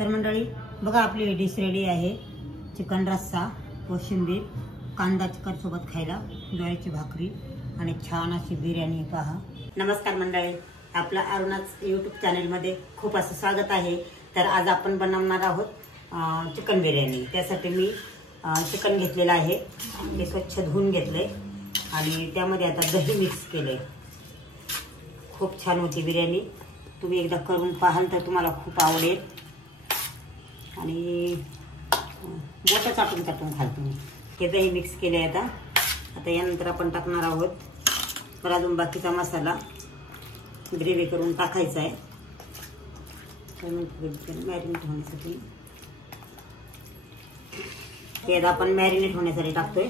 तर मंडळी बघा आपली डिश रेडी आहे। चिकन रस्सा, कोशिंबीर, कांदा चिकन सोबत खायला, ज्वारीची भाकरी आणि छान अशी बिर्याणी पहा। नमस्कार मंडळी, आपला अरुणाच यूट्यूब चॅनल मध्ये खूप असं स्वागत आहे। तर आज आपण बनवणार आहोत चिकन बिर्याणी। त्यासाठी मी चिकन घेतलेलं आहे, ते स्वच्छ धुवून घेतले आणि त्यामध्ये आता दही मिक्स केले। खूप छान होती बिर्याणी, तुम्ही एकदा करून पाहाल तर तुम्हाला खूप आवडेल आणि बोटं चाटून चाटून खाल तुम्ही। हे दही मिक्स केले आता यानंतर आपण टाकणार आहोत तर अजून बाकीचा मसाला ग्रेव्ही करून टाकायचा आहे मॅरिनेट होण्यासाठी। हे आपण मॅरिनेट होण्यासाठी टाकतोय।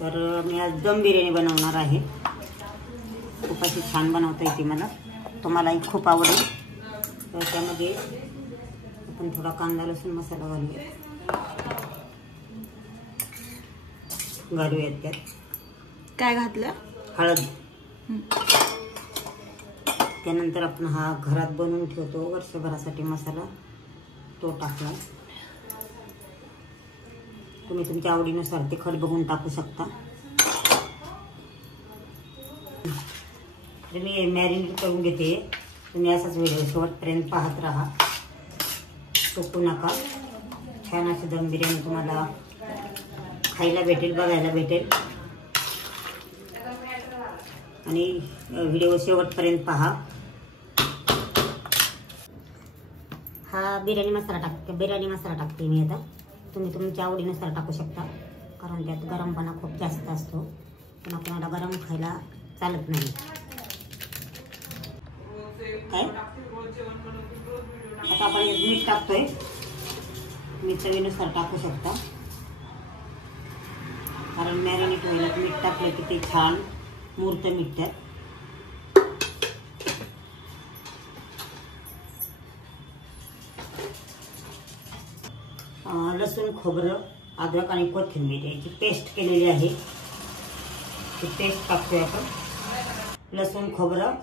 तर मी आज दम बिर्याणी बनवणार आहे, खूप अशी छान बनवता येते मला, तुम्हालाही खूप आवडेल। तर त्यामध्ये आपण थोडा कांदा लसूण मसाला घालूयात। त्यात काय घातलं? हळद। त्यानंतर आपण हा घरात बनवून ठेवतो वर्षभरासाठी मसाला, तो टाकला। तुम्ही तुमच्या आवडीनुसार तिखट बघून टाकू शकता। मी मॅरिनेट करून घेते, तुम्ही असाच व्हिडिओ शेवटपर्यंत पाहत राहा, चुकू नका। छान अशी दम बिर्याणी तुम्हाला खायला भेटेल, बघायला भेटेल आणि व्हिडिओ शेवटपर्यंत पहा। हा बिर्याणी मसाला टाकते मी आता। तुम्ही तुमच्या आवडीनुसार टाकू शकता, कारण त्यात गरमपणा खूप जास्त असतो, पण आपल्याला गरम खायला चालत नाही। काय आता आपण मीठ टाकतोय, मीठ चवीनुसार टाकू शकता, कारण मॅरिनेट व्हायला मीठ टाकलं की ते छान मुरतं मीठ त्यात। लसूण खोबरं अद्रक आणि कोथिंबीर याची पेस्ट केलेली आहे, ती पेस्ट टाकतोय आपण। लसूण खोबरं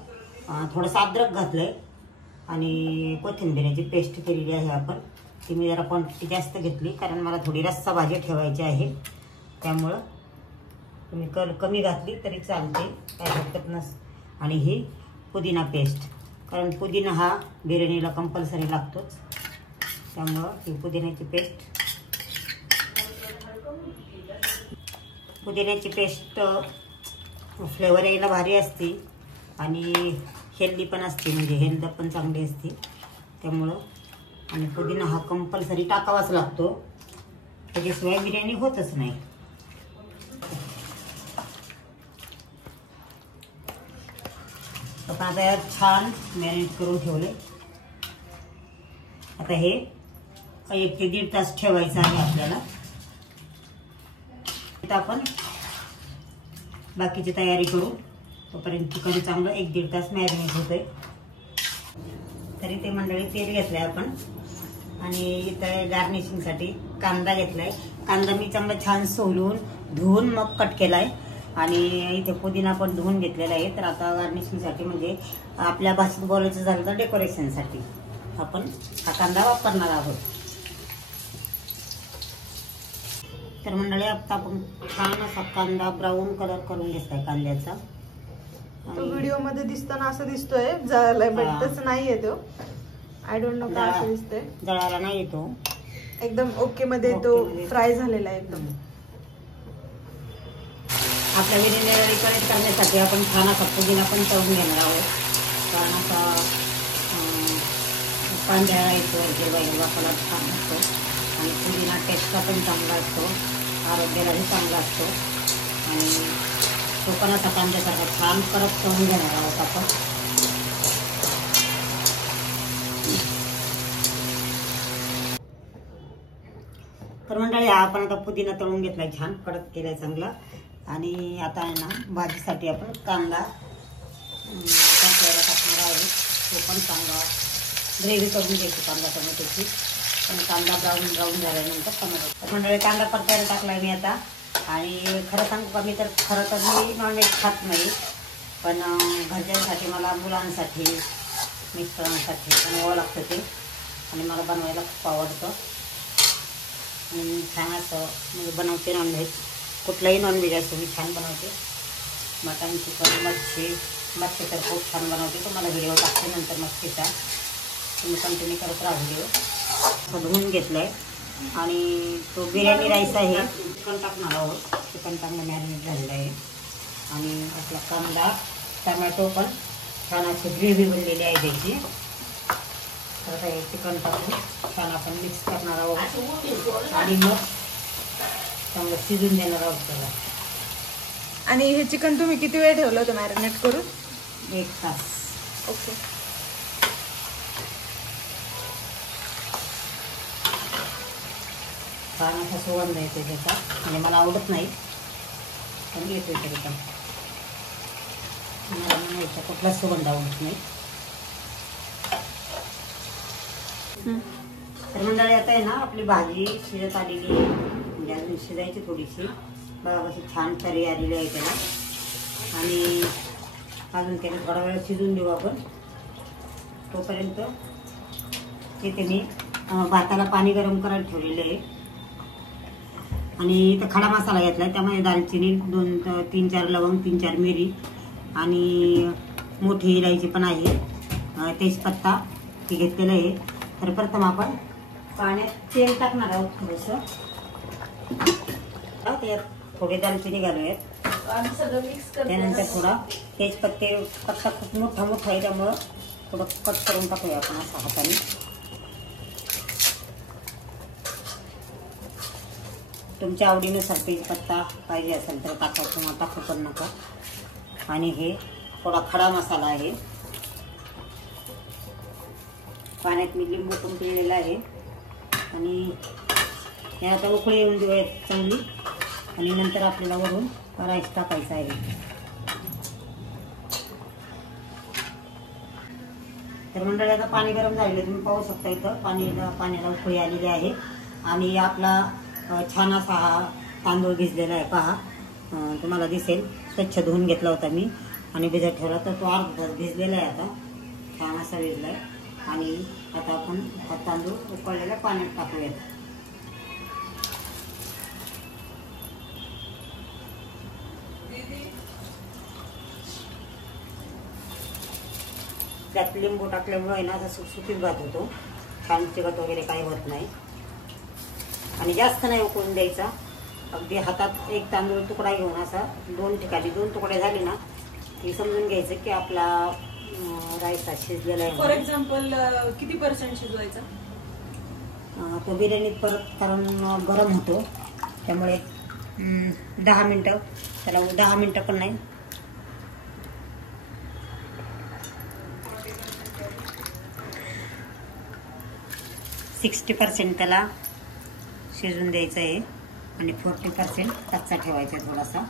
थोडंसं अद्रक घातलंय आणि कोथिंबीरची पेस्ट केलेली आहे आपण। ती मी जरा क्वांटिटी जास्त घेतली, कारण मला थोडी रस्सा भाजी ठेवायची आहे, त्यामुळं तुम्ही कमी घातली तरी चालते, काय हरकत नस। आणि ही पुदिना पेस्ट, कारण पुदिना हा बिर्याणीला कंपल्सरी लागतोच, त्यामुळं ही पुदिन्याची पेस्ट। पुदिन्याची पेस्ट फ्लेवर यायला भारी असते आणि हेल्दी पण असते, म्हणजे हेल्थ पण चांगली असते त्यामुळं। आणि पुदिना हा कंपल्सरी टाकावाच लागतो, त्याच्याशिवाय बिर्याणी होतच नाही। आपण आता छान मॅरिनेट करून ठेवले, आता हे 1 ते 1.5 तास ठेवायचं आहे आपल्याला। आता आपण बाकीची तयारी करू, तोपर्यंत चिकन चांगलं 1 ते 1.5 तास मॅरिनेट होतंय। तरी ते मंडळी तेल घेतलंय आपण आणि इथं गार्निशिंगसाठी कांदा घेतलाय। कांदा मी चांगला छान सोलून धुवून मग कट केलाय आणि इथे पुदिना पण धुवून घेतलेला आहे। तर आता गार्निशिंगसाठी, म्हणजे आपल्या भाषेत बोलायचं झालं तर डेकोरेशनसाठी आपण हा कांदा वापरणार आहोत। तर मंडळी आता आपण छान असा कांदा ब्राऊन कलर करून घेतलाय कांद्याचा। तो व्हिडिओ मध्ये दिसताना असं दिसतोय, जळायला भेटतच नाहीये तो, आय डोंट नो का असं दिसतंय, जळायला नाही तो, एकदम ओके मध्ये तो फ्राय झालेला आहे एकदम। आपल्या बिर्याणीला डेकोरेट करण्यासाठी आपण छान असा पुदिना पण तळून घेणार आहोत, कारण असा पांढरा येतो हिरवा कलर छान असतो आणि पुदिना टेस्टला पण चांगला असतो, आरोग्यालाही चांगला असतो आणि तो पण असा कांद्यासारखा छान करत तळून घेणार आहोत आपण। तर मंडळी आपण आता पुदिना तळून घेतलाय, छान कडक केलाय चांगला। आणि आता आहे ना भाजीसाठी आपण कांदा टाकणार आहे, तो पण चांगला ग्रेव्ही करून घ्यायची कांदा टोमॅटोची। आणि कांदा ब्राऊन झाल्यानंतर टोमॅटो। मंडळी कांदा परतायला टाकलाय मी आता, आणि खरं सांगू का, मी नॉनव्हेज खात नाही, पण घरच्यांसाठी, मला मुलांसाठी, मिस्टरांसाठी बनवावं लागतं ते, आणि मला बनवायला खूप आवडतं आणि छान असं म्हणजे बनवते नॉनव्हेज. कुठलंही नॉनव्हेज असं मी छान बनवते. मटण, चिकन, मच्छी तर खूप छान बनवते. तुम्हाला व्हिडिओ टाकते नंतर मच्छीचा, तुम्ही कंटिन्यू करत राहा व्हिडिओ. असं धुवून घेतलं आहे आणि तो बिर्याणी राईस आहे. चिकन टाकणार आहोत. चिकन चांगलं मॅरिनेट झालेलं आहे आणि आपला कांदा, टमॅटो पण छान अशी ग्रेव्ही बनलेली आहे त्याची. तर हे चिकन टाकून छान आपण मिक्स करणार आहोत आणि मग चांगलं शिजून देणार आहोत त्याला. आणि हे चिकन तुम्ही किती वेळ ठेवलं होतं मॅरिनेट करून? 1 तास. ओके. छान असा सुगंध येतो त्याचा, म्हणजे मला आवडत नाही पण येतो तरी पण. मला म्हणायचं कुठलाच सुगंध आवडत नाही. तर मंडळी आता आहे ना आपली भाजी शिजत आलेली आहे, म्हणजे अजून शिजायची थोडीशी. बघा कशी छान तरी आलेली आहे त्याला. आणि अजून त्याला थोडा वेळ शिजून देऊ आपण. तोपर्यंत तिथे मी भाताला पाणी गरम करायला ठेवलेलं आहे आणि इथं खडा मसाला घेतला आहे. त्यामध्ये दालचिनी, 2-3-4 लवंग, 3-4 मिरी आणि मोठी इलायची पण आहे, तेजपत्ता हे घेतलेलं आहे. तर प्रथम आपण पाण्यात तेल टाकणार आहोत थोडंसं. त्यात थोडी दालचिनी घालूयात आणि सगळं मिक्स करते. त्यानंतर थोडा पत्ता खूप मोठा आहे त्यामुळं थोडं कट करून टाकूया आपण असं हाताने. तुमच्या आवडीनुसार तेजपत्ता पाहिजे असेल तर टाका किंवा टाकू पण नका. आणि हे थोडा खडा मसाला आहे. पाण्यात मी लिंबू पण पिळलेला आहे आणि याला आता उकळी येऊन देऊयात चांगली आणि नंतर आपल्याला वरून राईस टाकायचा आहे. तर मंडळी आता पाणी गरम झालेलं तुम्ही पाहू शकता. इथं पाण्याला उकळी आलेली आहे आणि आपला छान असा हा तांदूळ भिजलेला आहे. पहा, तुम्हाला दिसेल. स्वच्छ धुवून घेतला होता मी आणि भिजत ठेवला, तर तो अर्धा तास भिजलेला आहे. आता छान असा भिजला आहे आणि आता आपण हा तांदूळ उकळलेल्या पाण्यात टाकूयात. त्यात लिंबू टाकल्यामुळे ना असा सुटसुटीत भात होतो. छान चिकट वगैरे काही होत नाही. आणि जास्त नाही उकळून द्यायचा. अगदी हातात एक तांदूळ तुकडा घेऊन असा 2 ठिकाणी 2 तुकडे झाले ना की समजून घ्यायचं की आपला राईस शिजलेला आहे. फॉर एक्झाम्पल किती % शिजवायचा? तो बिर्याणीत परत कारण गरम होतो त्यामुळे 10 मिनटं, त्याला 10 मिनटं पण नाही, 60% त्याला शिजून द्यायचं आहे आणि 40% कच्चा ठेवायचा आहे थोडासा,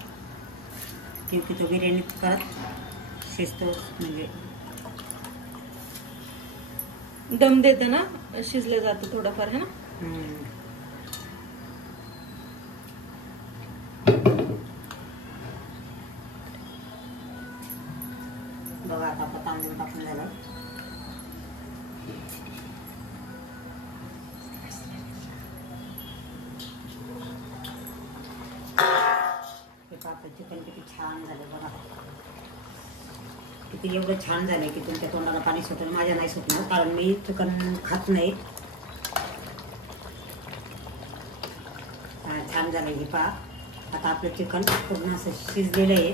क्योंकि तो बिर्याणीत परत शिजतो. म्हणजे दम देतं ना, शिजलं जातं थोडंफार, है ना. बघा आता आपण तांदूळ टाकून झालं. आपलं चिकन किती छान झालं बघा. किती एवढं छान झालं की तुमच्या तोंडाला पाणी सुटेल. माझ्या नाही सुटणार कारण मी चिकन खात नाही. छान झालं हे पहा. आता आपलं चिकन पूर्ण असं शिजलेलं आहे.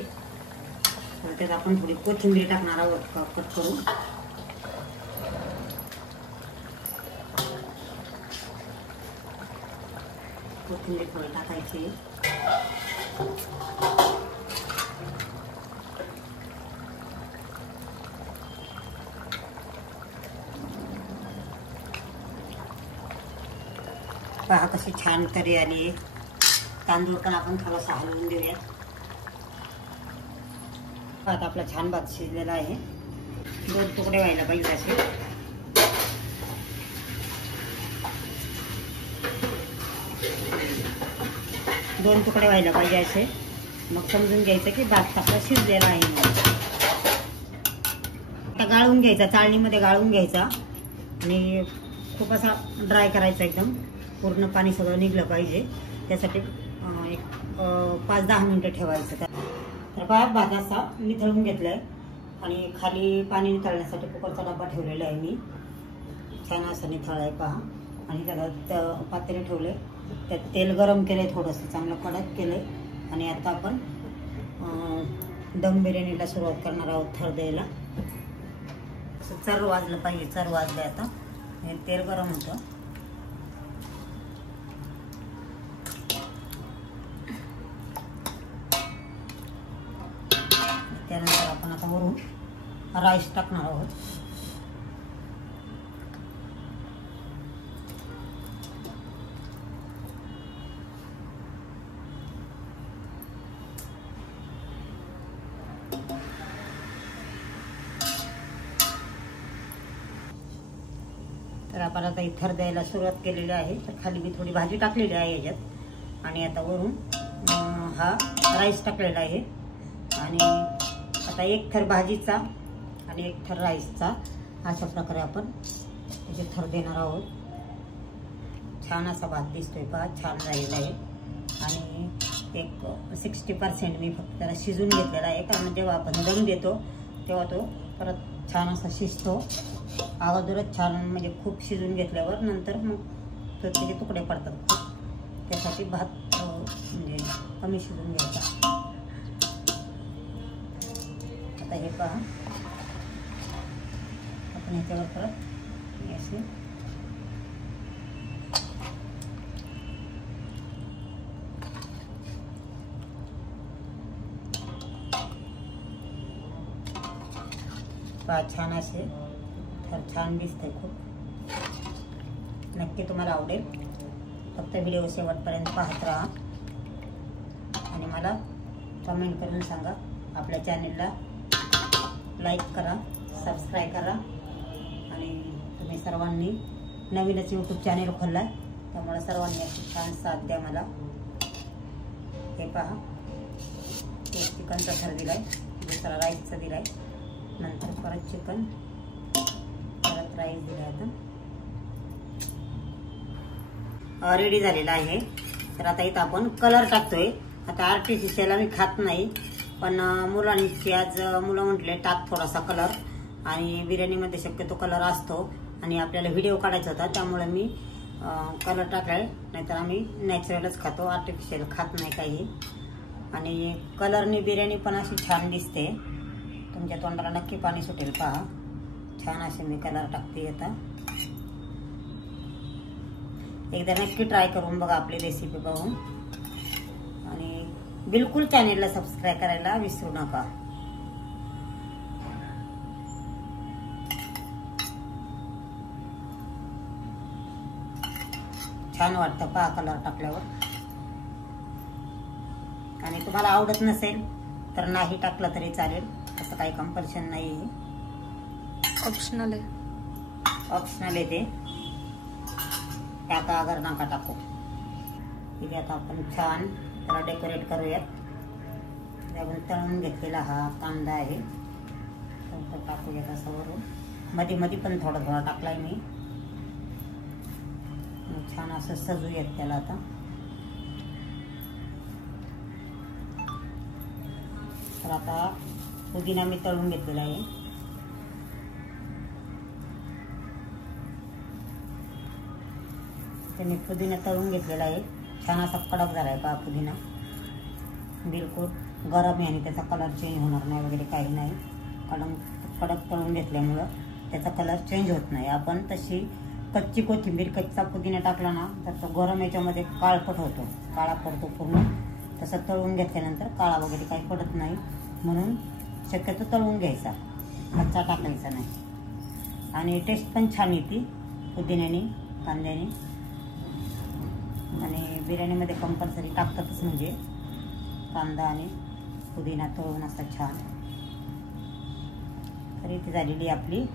तर त्यात आपण थोडी कोथिंबीर टाकणार आहोत कट करून. कोथिंबीर थोडी टाकायची. पहा कशी छान तरी आली. तांदूळ पण आपण थोडासा हलवून देऊयात. आता आपला छान भात शिजलेला आहे. 2 तुकडे व्हायला पाहिजे असे. दोन तुकडे व्हायला पाहिजे असे. मग समजून घ्यायचं की भात आपला शिजलेला आहे. आता गाळून घ्यायचा, चाळणीमध्ये गाळून घ्यायचा आणि खूप असा ड्राय करायचा, एकदम पूर्ण पाणी सगळं निघलं पाहिजे. त्यासाठी एक 5-10 मिनिटं ठेवायचं. तर पहा भात असा निथळून घेतलाय आणि खाली पाणी निथळण्यासाठी कुकरचा डब्बा ठेवलेला आहे मी. छान असं निथळाय पहा. आणि त्याला पातेले ठेवले, त्यात तेल गरम केलंय, थोडंसं चांगलं कडक केलंय. आणि आता आपण दम बिर्याणीला सुरुवात करणार आहोत. थर द्यायला असं चर वाजलं पाहिजे. चर वाजले. आता हे तेल गरम होतं. त्यानंतर आपण आता वरून राईस टाकणार आहोत. तर आपण आता थर द्यायला सुरुवात केलेली आहे. तर खाली मी थोडी भाजी टाकलेली आहे याच्यात. आणि आता वरून हा राईस टाकलेला आहे. आणि आता एक थर भाजीचा आणि एक थर राईसचा अशा प्रकारे आपण त्याचे थर देणार आहोत. छान असा भात दिसतोय पहा. छान झालेला आहे. आणि एक 60% मी फक्त त्याला शिजून घेतलेला आहे. कारण जेव्हा आपण दम देतो तेव्हा तो परत छान असा शिजतो. अगोदरच छान म्हणजे खूप शिजून घेतल्यावर नंतर मग तर त्याचे तुकडे पडतात. त्यासाठी भात म्हणजे कमी शिजून घ्यायचा. आता हे पहा, आपण ह्याच्यावर परत असे पहा. छान असे तर छान दिसतंय खूप. नक्की तुम्हाला आवडेल. फक्त व्हिडिओ शेवटपर्यंत पाहत राहा आणि मला कमेंट करून सांगा. आपल्या चॅनेलला लाईक करा, सबस्क्राईब करा. आणि तुम्ही सर्वांनी नवीनच यूट्यूब चॅनेल खोलला आहे, त्यामुळे सर्वांनी अशी छान साथ द्या मला. हे पहा, एक चिकनचा थर दिलाय, दुसरा राईसचा दिलाय, नंतर परत चिकन, परत राईस दिलाय. आता रेडी झालेला आहे. तर आता इथं आपण कलर टाकतोय. आता आर्टिफिशियल आम्ही खात नाही, पण मुलांची आज मुलं म्हटले टाक थोडासा कलर. आणि बिर्याणीमध्ये शक्यतो कलर असतो आणि आपल्याला व्हिडिओ काढायचा होता, त्यामुळे मी कलर टाकलाय. नाहीतर आम्ही नॅचरलच खातो, आर्टिफिशियल खात नाही काही. आणि कलरनी बिर्याणी पण अशी छान दिसते. तुमच्या तोंडाला नक्की पाणी सुटेल पहा. छान असे मी कलर टाकते. आता एकदा नक्की ट्राय करून बघा आपली रेसिपी पाहून. आणि बिलकुल चॅनेलला सबस्क्राईब करायला विसरू नका. छान वाटतं पहा कलर टाकल्यावर. आणि तुम्हाला आवडत नसेल तर नाही टाकलं तरी चालेल, असं काही कंपल्शन नाही आहे. ऑप्शनल आहे. ऑप्शनल आहे ते. टाका अगर नका टाकू. इथे आता आपण छान त्याला डेकोरेट करूयात. आपण तळून घेतलेला हा कांदा आहे, तो टाकूयात असं वरून. मध्ये मध्ये पण थोडा थोडा टाकलाय मी. छान असं सजूयात त्याला. आता तर आता पुदिना मी तळून घेतलेला आहे. ते मी पुदिना तळून घेतलेला आहे. छान असा कडक झाला आहे पहा पुदिना. बिलकुल गरम आहे आणि त्याचा कलर चेंज होणार नाही वगैरे काही नाही. कडक तळून घेतल्यामुळं त्याचा कलर चेंज होत नाही. आपण तशी कच्ची कोथिंबीर, कच्चा पुदिना टाकला ना तर तो गरम याच्यामध्ये काळपट होतो, काळा पडतो पूर्ण. तसं तळून घेतल्यानंतर काळा वगैरे काही पडत नाही. म्हणून शक्यतो तळून घ्यायचा, कच्चा टाकायचा नाही. आणि टेस्ट पण छान येते पुदिन्याने, कांद्याने. आणि बिर्याणीमध्ये कंपल्सरी टाकतातच म्हणजे कांदा आणि पुदिना तळून असा छान. तर इथे झालेली आपली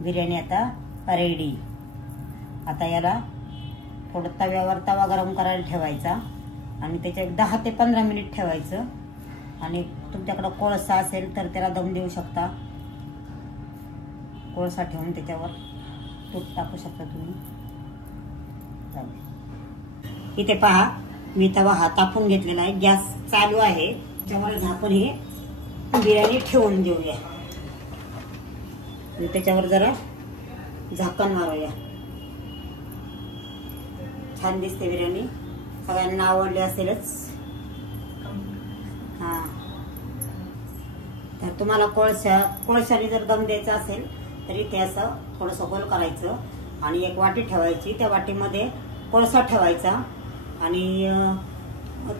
बिर्याणी आता रेडी. आता याला थोडं तव्यावर तवा गरम करायला ठेवायचा आणि त्याच्या 10 ते 15 मिनिट ठेवायचं. आणि तुमच्याकडं कोळसा असेल तर त्याला दम देऊ शकता. कोळसा ठेवून त्याच्यावर तूप टाकू शकता तुम्ही. इथे पहा मी तवा हा तापून घेतलेला आहे, गॅस चालू आहे. त्याच्यामुळे झाकण हे बिर्याणी ठेवून घेऊया. त्याच्यावर जरा झाकण मारूया. छान दिसते बिर्याणी, सगळ्यांना आवडली असेलच. हा, तर तुम्हाला कोळशाने जर दम द्यायचा असेल तरी ते असं थोडंसं गोल करायचं आणि एक वाटी ठेवायची. त्या वाटीमध्ये कोळसा ठेवायचा आणि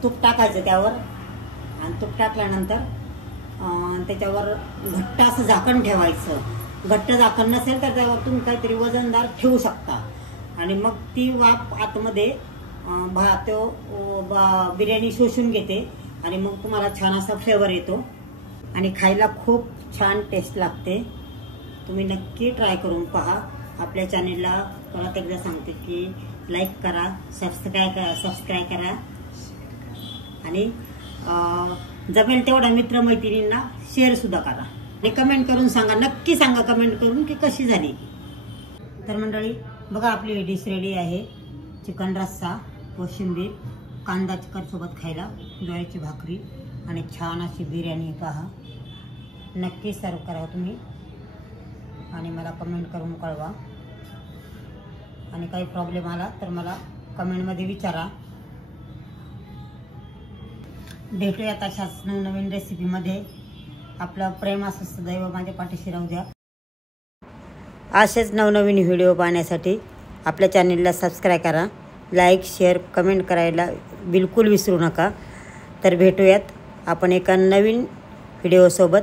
तूप टाकायचं त्यावर. आणि तूप टाकल्यानंतर त्याच्यावर घट्ट असं झाकण ठेवायचं. घट्ट झाकण नसेल तर त्यावर तुम्ही काहीतरी वजनदार ठेवू शकता. आणि मग ती वाफ आतमध्ये बिर्याणी शोषून घेते आणि मग तुम्हाला छान असा फ्लेवर येतो आणि खायला खूप छान टेस्ट लागते. तुम्ही नक्की ट्राय करून पहा. आपल्या चॅनेलला परत एकदा सांगते की लाईक करा, सबस्क्राईब करा आणि जमेल तेवढ्या मित्रमैत्रिणींना शेअर सुद्धा करा. आणि कमेंट करून सांगा, नक्की सांगा कमेंट करून की कशी झाली. तर मंडळी बघा आपली डिश रेडी आहे. चिकन रस्सा, कोशिंबीर, कांदा चिकन सोबत खायला, ज्वारीची भाकरी आणि छान अशी बिर्याणी पहा. नक्की सर्व करा तुम्ही आणि मला कमेंट करून कळवा. आणि काही प्रॉब्लेम आला तर मला कमेंटमध्ये विचारा. भेटूयात अशाच नवनवीन रेसिपीमध्ये. आपलं प्रेम असं सदैव माझ्या पाठीशी राहू द्या. असेच नवनवीन व्हिडिओ पाहण्यासाठी आपल्या चॅनेलला सबस्क्राईब करा. लाईक शेअर कमेंट करायला बिलकुल विसरू नका. तर भेटूयात आपण एका नवीन व्हिडिओसोबत.